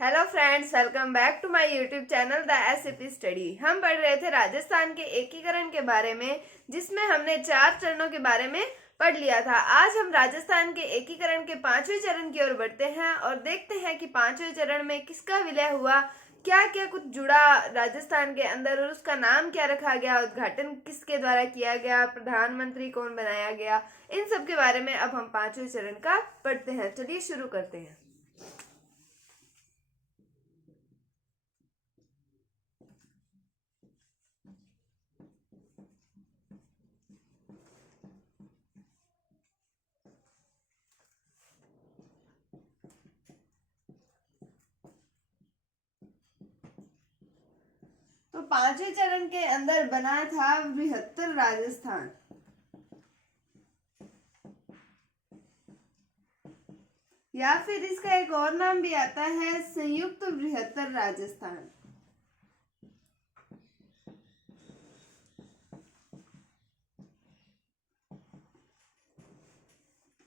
Hello friends, welcome back to my YouTube channel the SAP study. हम पढ़ रहे थे राजस्थान के एकीकरण के बारे में, जिसमें हमने 4 चरणों के बारे में पढ़ लिया था। आज हम राजस्थान के एकीकरण के 5वें चरण की ओर बढ़ते हैं और देखते हैं कि 5वें चरण में किसका विलय हुआ, क्या क्या कुछ जुड़ा राजस्थान के अंदर और उसका नाम क्या रखा गया, उद्घाटन किसके द्वारा किया गया, प्रधानमंत्री कौन बनाया गया। इन सब के बारे में अब हम 5वें चरण का पढ़ते हैं। चलिए शुरू करते हैं। तो 5वें चरण के अंदर बना था बृहत्तर राजस्थान, या फिर इसका एक और नाम भी आता है संयुक्त बृहत्तर राजस्थान।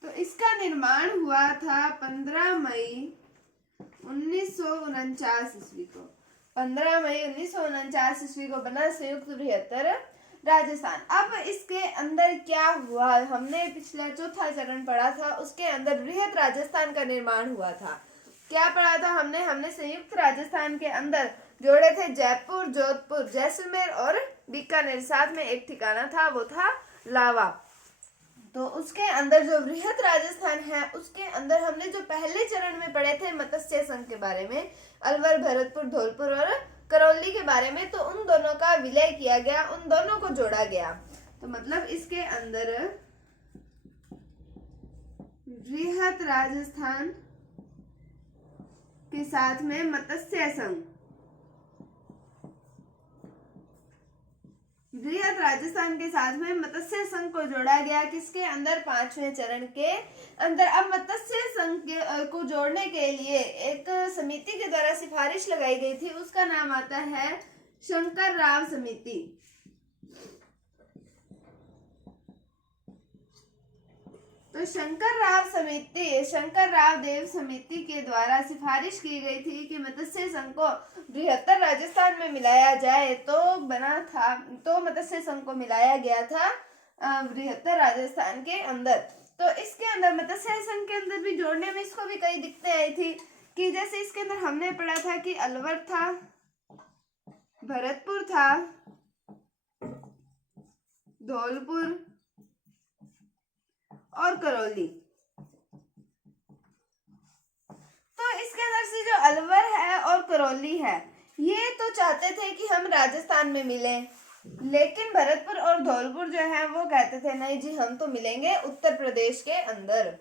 तो इसका निर्माण हुआ था 15 मई 1949 ईस्वी को। 15 मई 1949 ईस्वी को बना संयुक्त बृहत्तर राजस्थान। अब इसके अंदर क्या हुआ, हमने पिछला चौथा चरण पढ़ा था, उसके अंदर बृहत राजस्थान का निर्माण हुआ था। क्या पढ़ा था हमने संयुक्त राजस्थान के अंदर जोड़े थे जयपुर, जोधपुर, जैसलमेर और बीकानेर। साथ में एक ठिकाना था, वो था लावा। तो उसके अंदर जो बृहत राजस्थान है, उसके अंदर हमने जो पहले चरण में पढ़े थे मत्स्य संघ के बारे में, अलवर, भरतपुर, धौलपुर और करौली के बारे में, तो उन दोनों का विलय किया गया, उन दोनों को जोड़ा गया। तो मतलब इसके अंदर बृहत राजस्थान के साथ में मत्स्य संघ, बृहत राजस्थान के साथ में मत्स्य संघ को जोड़ा गया। किसके अंदर? 5वें चरण के अंदर। अब मत्स्य संघ को जोड़ने के लिए एक समिति के द्वारा सिफारिश लगाई गई थी, उसका नाम आता है शंकर राव समिति। तो शंकर राव देव समिति के द्वारा सिफारिश की गई थी कि मत्स्य संघ को बृहत्तर राजस्थान में मिलाया जाए, तो बना था, तो मत्स्य संघ को मिलाया गया था बृहत्तर राजस्थान के अंदर। तो इसके अंदर मत्स्य संघ के अंदर भी जोड़ने में इसको भी कई दिक्कतें आई थी, कि जैसे इसके अंदर हमने पढ़ा था कि अलवर था, भरतपुर था, धौलपुर और करौली। तो इसके अंदर से जो अलवर है और करौली है, ये तो चाहते थे कि हम राजस्थान में मिलें, लेकिन भरतपुर और धौलपुर जो है वो कहते थे नहीं जी, हम तो मिलेंगे उत्तर प्रदेश के अंदर।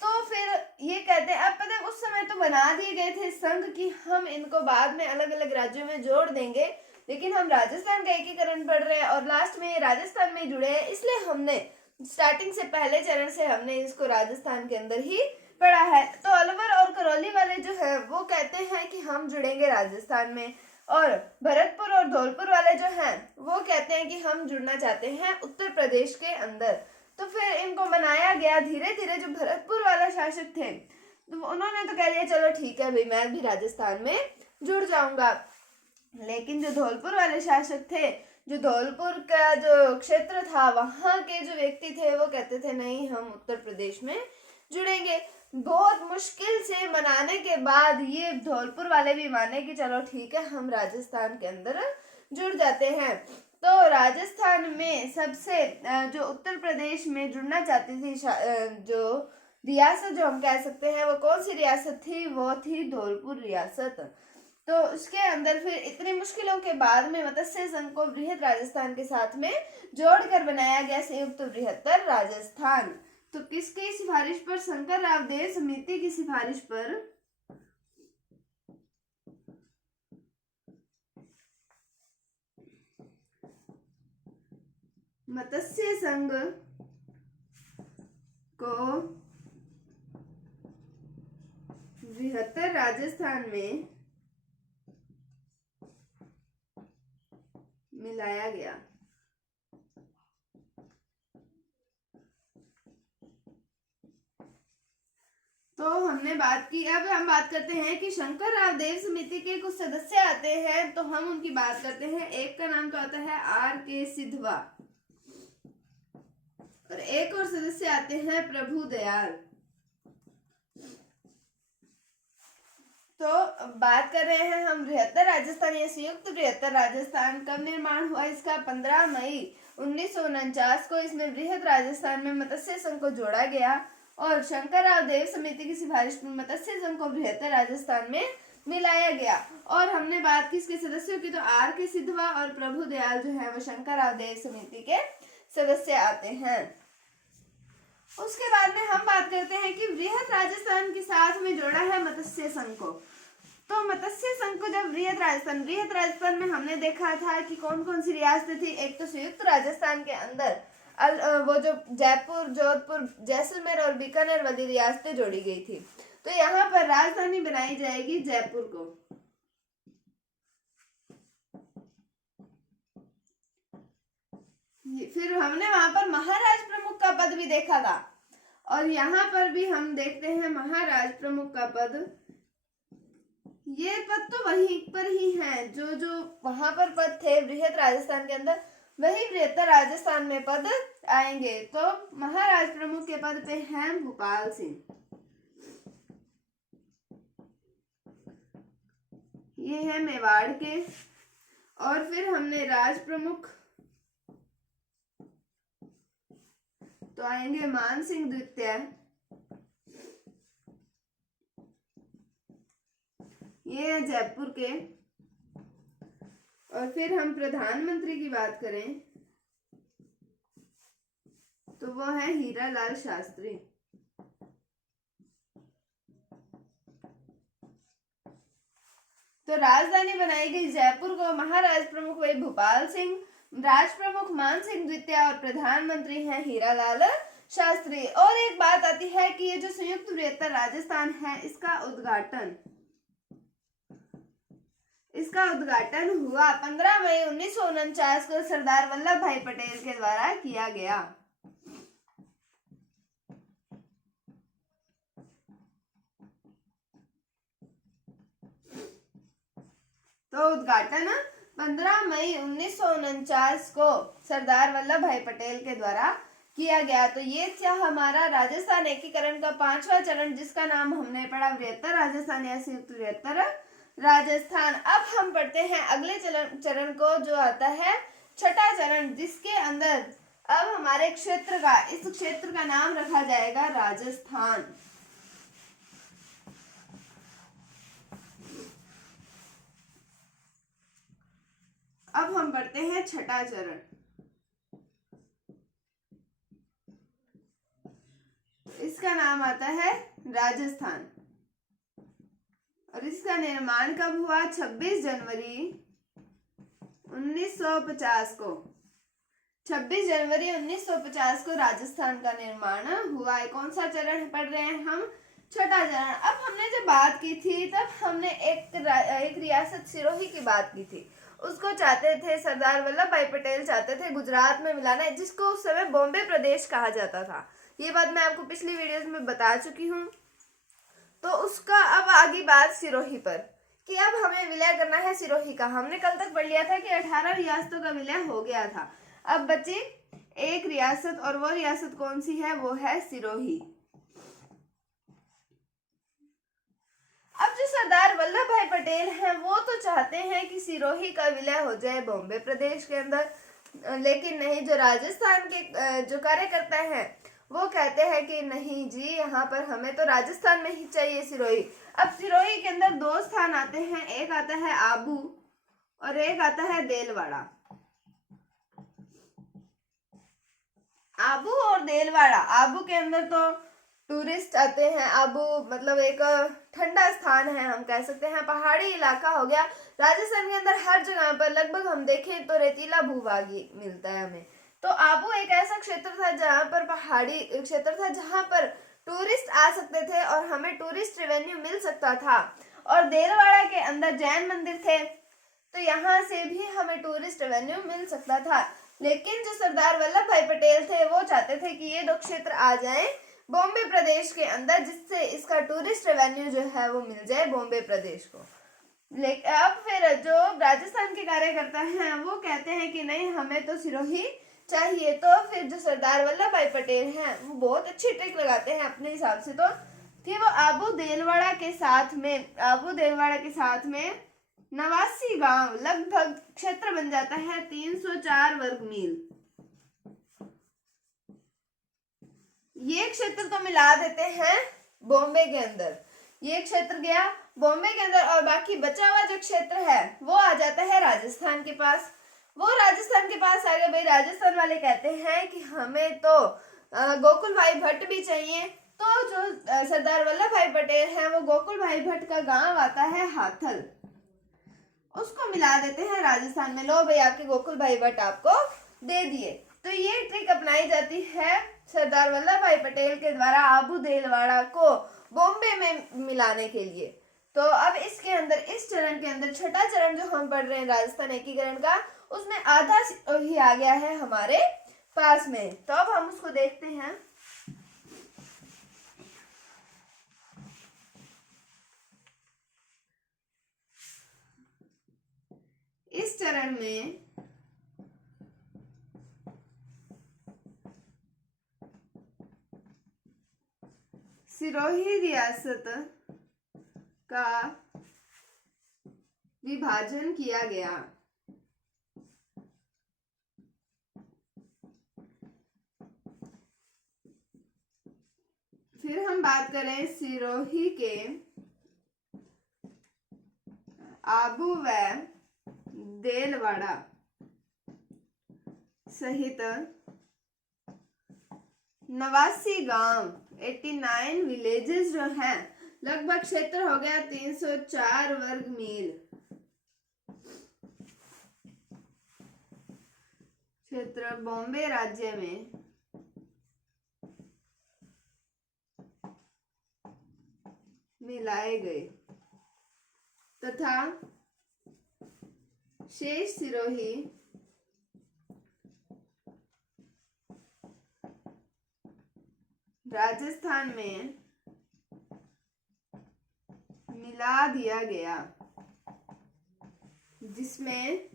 तो फिर ये कहते हैं, अब पता है उस समय तो बना दिए गए थे संघ कि हम इनको बाद में अलग अलग राज्यों में जोड़ देंगे, लेकिन हम राजस्थान का एकीकरण पढ़ रहे हैं और लास्ट में ये राजस्थान में जुड़े हैं, इसलिए हमने स्टार्टिंग से पहले चरण से हमने इसको राजस्थान के अंदर ही पढ़ा है। तो अलवर और करौली वाले जो है वो कहते हैं कि हम जुड़ेंगे राजस्थान में, और भरतपुर और धौलपुर वाले जो हैं वो कहते हैं कि हम जुड़ना चाहते हैं उत्तर प्रदेश के अंदर। तो फिर इनको बनाया गया धीरे धीरे। जो भरतपुर वाला शासक थे, तो उन्होंने तो कह दिया चलो ठीक है भाई, मैं भी राजस्थान में जुड़ जाऊंगा। लेकिन जो धौलपुर वाले शासक थे, जो धौलपुर का जो क्षेत्र था, वहां के जो व्यक्ति थे, वो कहते थे नहीं, हम उत्तर प्रदेश में जुड़ेंगे। बहुत मुश्किल से मनाने के बाद ये धौलपुर वाले भी माने कि चलो ठीक है, हम राजस्थान के अंदर जुड़ जाते हैं। तो राजस्थान में सबसे जो उत्तर प्रदेश में जुड़ना चाहती थी जो रियासत, जो हम कह सकते हैं, वो कौन सी रियासत थी? वो थी धौलपुर रियासत। तो उसके अंदर फिर इतनी मुश्किलों के बाद में मत्स्य संघ को बृहत राजस्थान के साथ में जोड़कर बनाया गया संयुक्त बृहत्तर राजस्थान। तो किसकी सिफारिश पर? शंकर राव देव समिति की सिफारिश पर मत्स्य संघ को बृहत्तर राजस्थान में मिलाया गया। तो हमने बात की, अब हम बात करते हैं कि शंकरराव देव समिति के कुछ सदस्य आते हैं, तो हम उनकी बात करते हैं। एक का नाम तो आता है R.K. सिधवा और एक और सदस्य आते हैं प्रभु दयाल। तो बात कर रहे हैं हम बृहत्तर राजस्थान या संयुक्त बृहत्तर राजस्थान। कब निर्माण हुआ इसका? 15 मई 1949 को इसमें बृहद राजस्थान में मत्स्य संघ को जोड़ा गया और शंकरराव देव समिति की सिफारिश पर मत्स्य संघ को बृहत्तर राजस्थान में मिलाया गया। और हमने बात की इसके सदस्यों की, तो R.K. सिधवा और प्रभु दयाल जो है वो शंकरराव देव समिति के सदस्य आते हैं। उसके बाद में हम बात करते हैं कि बृहद राजस्थान के साथ में जोड़ा है मत्स्य संघ को। तो मत्स्य संघ को जब बृहद राजस्थान में हमने देखा था कि कौन कौन सी रियासतें थी। एक तो संयुक्त राजस्थान के अंदर वो जो जयपुर, जोधपुर, जैसलमेर और बीकानेर वाली रियासतें जोड़ी गई थी। तो यहाँ पर राजधानी बनाई जाएगी जयपुर को। फिर हमने वहां पर महाराज प्रमुख का पद भी देखा था और यहाँ पर भी हम देखते हैं महाराज प्रमुख का पद। ये पद तो वहीं पर ही हैं, जो जो वहां पर पद थे बृहद राजस्थान के अंदर, वही बृहत्तर राजस्थान में पद आएंगे। तो महाराज प्रमुख के पद पे हैं भूपाल सिंह। ये है मेवाड़ के। और फिर हमने राज प्रमुख तो आएंगे मान सिंह द्वितीय। ये है जयपुर के। और फिर हम प्रधानमंत्री की बात करें तो वो है हीरालाल शास्त्री। तो राजधानी बनाई गई जयपुर को, महाराज प्रमुख वही भोपाल सिंह, राज प्रमुख मान सिंह द्वितीय और प्रधानमंत्री हैं हीरालाल शास्त्री। और एक बात आती है कि ये जो संयुक्त बृहत्तर राजस्थान है इसका उद्घाटन हुआ 15 मई 1949 को सरदार वल्लभ भाई पटेल के द्वारा किया गया। तो उद्घाटन 15 मई 1949 को सरदार वल्लभ भाई पटेल के द्वारा किया गया। तो ये था हमारा राजस्थान एकीकरण का 5वां चरण, जिसका नाम हमने पढ़ा बृहत्तर राजस्थान या संयुक्त बृहत्तर राजस्थान। अब हम पढ़ते हैं अगले चरण को, जो आता है छठा चरण, जिसके अंदर अब हमारे इस क्षेत्र का नाम रखा जाएगा राजस्थान। अब हम पढ़ते हैं छठा चरण। इसका नाम आता है राजस्थान और इसका निर्माण कब हुआ? 26 जनवरी 1950 को। 26 जनवरी 1950 को राजस्थान का निर्माण हुआ है। कौन सा चरण पढ़ रहे हैं हम? छठा चरण। अब हमने जब बात की थी तब हमने एक रियासत सिरोही की बात की थी। उसको चाहते थे सरदार वल्लभ भाई पटेल चाहते थे गुजरात में मिलाना है, जिसको उस समय बॉम्बे प्रदेश कहा जाता था। ये बात मैं आपको पिछली वीडियोस में बता चुकी हूँ। तो उसका अब आगे बात सिरोही पर, कि अब हमें विलय करना है सिरोही का। हमने कल तक पढ़ लिया था कि 18 रियासतों का विलय हो गया था। अब बची एक रियासत, और वो रियासत कौन सी है? वो है सिरोही। अब जो सरदार वल्लभ भाई पटेल हैं वो तो चाहते हैं कि सिरोही का विलय हो जाए बॉम्बे प्रदेश के अंदर, लेकिन नहीं, जो राजस्थान के जो कार्यकर्ता हैं वो कहते हैं कि नहीं जी, यहाँ पर हमें तो राजस्थान में ही चाहिए सिरोही। अब सिरोही के अंदर दो स्थान आते हैं, एक आता है आबू और एक आता है देलवाड़ा। आबू और देलवाड़ा, आबू के अंदर तो टूरिस्ट आते हैं। आबू मतलब एक ठंडा स्थान है, हम कह सकते हैं पहाड़ी इलाका हो गया। राजस्थान के अंदर हर जगह पर लगभग हम देखें तो रेतीला भूभाग मिलता है हमें। तो आबू एक ऐसा क्षेत्र था जहाँ पर पहाड़ी क्षेत्र था, जहाँ पर टूरिस्ट आ सकते थे और हमें टूरिस्ट रेवेन्यू मिल सकता था। और देलवाड़ा के अंदर जैन मंदिर थे, तो यहाँ से भी हमें टूरिस्ट रेवेन्यू मिल सकता था। लेकिन जो सरदार वल्लभ भाई पटेल थे वो चाहते थे कि ये दो क्षेत्र आ जाएं बॉम्बे प्रदेश के अंदर, जिससे इसका टूरिस्ट रेवेन्यू जो है वो मिल जाए बॉम्बे प्रदेश को। लेकिन अब फिर जो राजस्थान के कार्यकर्ता हैं वो कहते हैं कि नहीं, हमें तो सिरोही चाहिए। तो फिर जो सरदार वल्लभ भाई पटेल हैं वो बहुत अच्छी ट्रिक लगाते हैं अपने हिसाब से, तो कि वो आबू देलवाड़ा के साथ में 89 गांव, लगभग क्षेत्र बन जाता है 304 वर्ग मील। ये क्षेत्र तो मिला देते हैं बॉम्बे के अंदर, ये क्षेत्र गया बॉम्बे के अंदर, और बाकी बचा हुआ जो क्षेत्र है वो आ जाता है राजस्थान के पास। वो राजस्थान के पास आ गए। भाई राजस्थान वाले कहते हैं कि हमें तो गोकुल भाई भट्ट भी चाहिए। तो जो सरदार वल्लभ भाई पटेल हैं वो गोकुल भाई भट्ट का गांव आता है हाथल, उसको मिला देते हैं राजस्थान में। लो भाई, आपके गोकुल भाई भट्ट आपको दे दिए। तो ये ट्रिक अपनाई जाती है सरदार वल्लभ भाई पटेल के द्वारा आबू देलवाड़ा को बॉम्बे में मिलाने के लिए। तो अब इसके अंदर, इस चरण के अंदर, छठा चरण जो हम पढ़ रहे हैं राजस्थान एकीकरण का, उसमें आधा ही आ गया है हमारे पास में। तो अब हम उसको देखते हैं। इस चरण में सिरोही रियासत का विभाजन किया गया। फिर हम बात करें सिरोही के आबू व देलवाड़ा सहित 89 गांव, 89 विलेजेस जो हैं, लगभग क्षेत्र हो गया 304 वर्ग मील। क्षेत्र बॉम्बे राज्य में मिलाए गए तथा शेष सिरोही राजस्थान में मिला दिया गया, जिसमें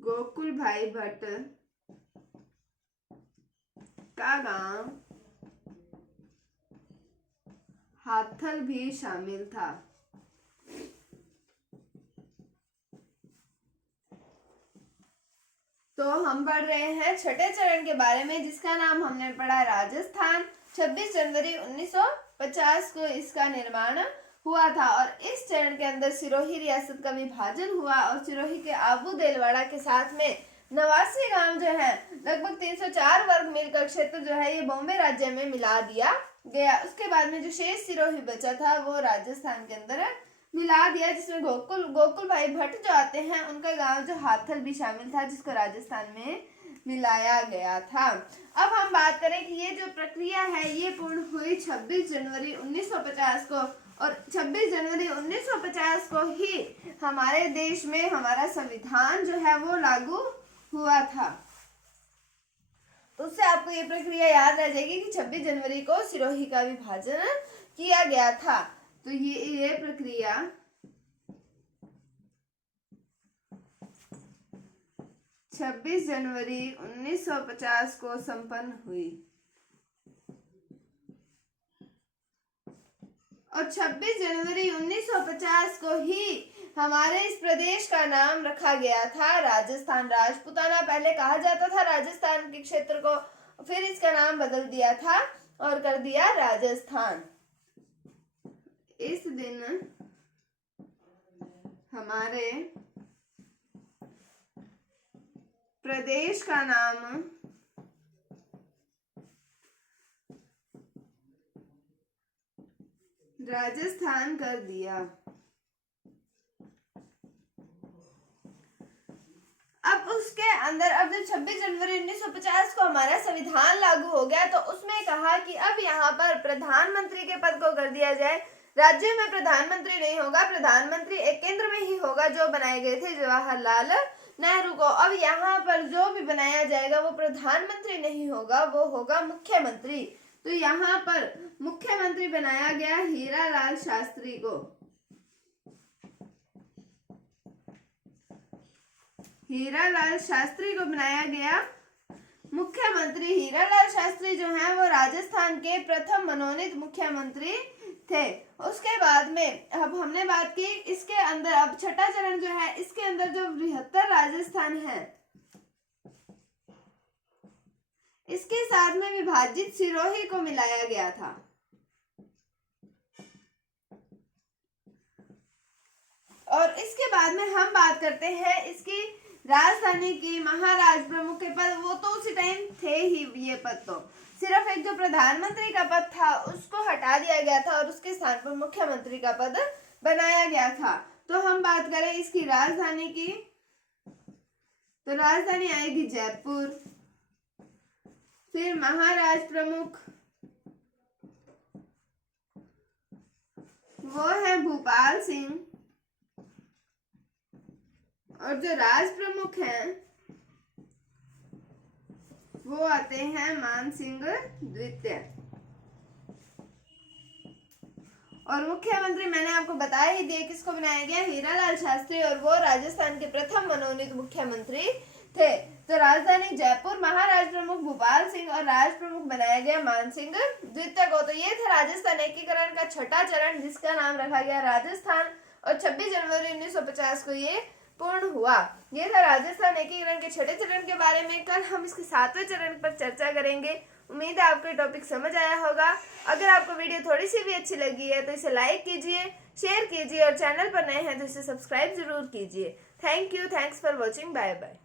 गोकुल भाई भट्ट का गांव हाथल भी शामिल था। तो हम पढ़ रहे हैं छठे चरण के बारे में, जिसका नाम हमने पढ़ा राजस्थान। 26 जनवरी 1950 को इसका निर्माण हुआ था, और इस चरण के अंदर सिरोही रियासत का विभाजन हुआ, और सिरोही के आबू देलवाड़ा के साथ में 89 गांव जो है, लगभग 304 वर्ग मील का क्षेत्र जो है, ये बॉम्बे राज्य में मिला दिया गया। उसके बाद में जो शेष सिरोही बचा था वो राजस्थान के अंदर मिला दिया, जिसमें गोकुल भाई भट्ट जो आते हैं उनका गांव जो हाथल भी शामिल था, जिसको राजस्थान में मिलाया गया था। अब हम बात करें कि ये जो प्रक्रिया है ये पूर्ण हुई 26 जनवरी 1950 को, और 26 जनवरी 1950 को ही हमारे देश में हमारा संविधान जो है वो लागू हुआ था। तो उससे आपको ये प्रक्रिया याद रह जाएगी कि 26 जनवरी को सिरोही का विभाजन किया गया था। तो ये प्रक्रिया 26 जनवरी 1950 को संपन्न हुई, और 26 जनवरी 1950 को ही हमारे इस प्रदेश का नाम रखा गया था राजस्थान। राजपूताना पहले कहा जाता था राजस्थान के क्षेत्र को, फिर इसका नाम बदल दिया था और कर दिया राजस्थान। इस दिन हमारे प्रदेश का नाम राजस्थान कर दिया। अब उसके अंदर, अब जब 26 जनवरी 1950 को हमारा संविधान लागू हो गया, तो उसमें कहा कि अब यहाँ पर प्रधानमंत्री के पद को कर दिया जाए। राज्य में प्रधानमंत्री नहीं होगा, प्रधानमंत्री एक केंद्र में ही होगा, जो बनाए गए थे जवाहरलाल नेहरू को। अब यहाँ पर जो भी बनाया जाएगा वो प्रधानमंत्री नहीं होगा, वो होगा मुख्यमंत्री। तो यहाँ पर मुख्यमंत्री बनाया गया हीरालाल शास्त्री को। हीरालाल शास्त्री को बनाया गया मुख्यमंत्री। हीरालाल शास्त्री जो हैं वो राजस्थान के प्रथम मनोनीत मुख्यमंत्री थे। उसके बाद में अब हमने बात की इसके अंदर, अब छठा चरण जो है इसके अंदर जो बृहत्तर राजस्थान है इसके साथ में विभाजित सिरोही को मिलाया गया था। और इसके बाद में हम बात करते हैं इसकी राजधानी की। महाराज प्रमुख के पद वो तो उसी टाइम थे ही, ये पद तो सिर्फ एक जो प्रधानमंत्री का पद था उसको हटा दिया गया था और उसके स्थान पर मुख्यमंत्री का पद बनाया गया था। तो हम बात करें इसकी राजधानी की, तो राजधानी आएगी जयपुर। फिर महाराज प्रमुख वो है भूपाल सिंह, और जो राज प्रमुख हैं वो आते हैं मान सिंह द्वितीय। और मुख्यमंत्री मैंने आपको बता ही दिया किसको बनाया गया, हीरालाल शास्त्री, और वो राजस्थान के प्रथम मनोनीत मुख्यमंत्री थे। तो राजधानी जयपुर, महाराज प्रमुख भूपाल सिंह और राज प्रमुख बनाया गया मान सिंह द्वितीय को। तो ये था राजस्थान एकीकरण का छठा चरण जिसका नाम रखा गया राजस्थान, और 26 जनवरी 1950 को ये पूर्ण हुआ। ये था राजस्थान एकीकरण के छठे चरण के बारे में। कल हम इसके 7वें चरण पर चर्चा करेंगे। उम्मीद है आपको टॉपिक समझ आया होगा। अगर आपको वीडियो थोड़ी सी भी अच्छी लगी है तो इसे लाइक कीजिए, शेयर कीजिए, और चैनल पर नए हैं तो इसे सब्सक्राइब जरूर कीजिए। Thank you, thanks for watching, bye bye.